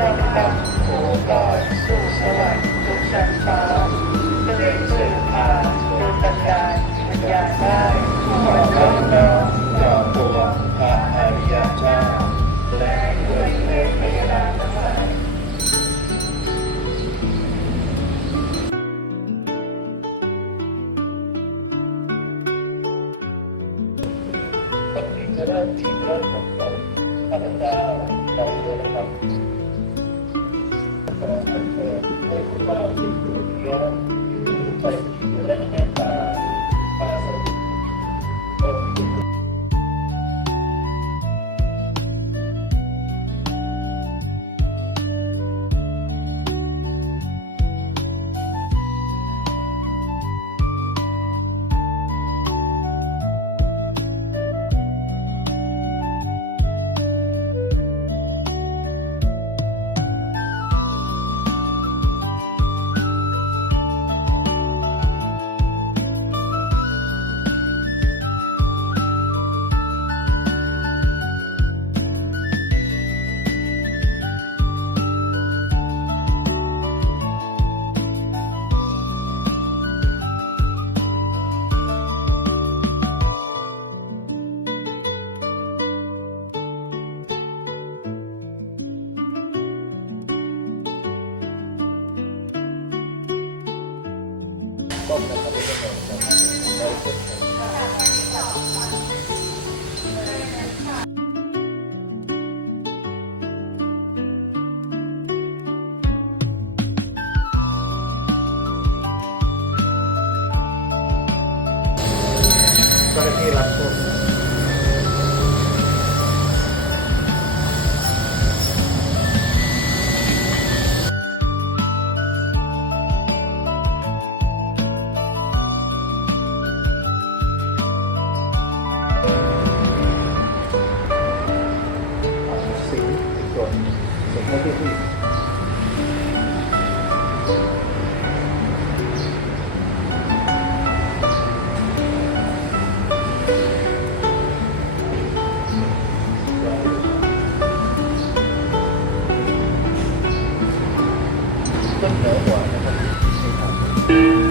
ดำดำผู้ลอยสู่สวรรค์ทุกชั้นฟ้าด้วยสื่อพาโดยปัญญาวิญญาณได้ขอน้อมน้อมต่อปวงพระอริยเจ้าและด้วยเทพพยาทั้งหลายจะเริ่มที่เรื่องของผมข้าพเจ้าขอเชิญนะครับ อ ต้มนะครับไม่ต้องหมดนะครับเราเสร็จครับเจ้าหน้ที่รับชม ต้น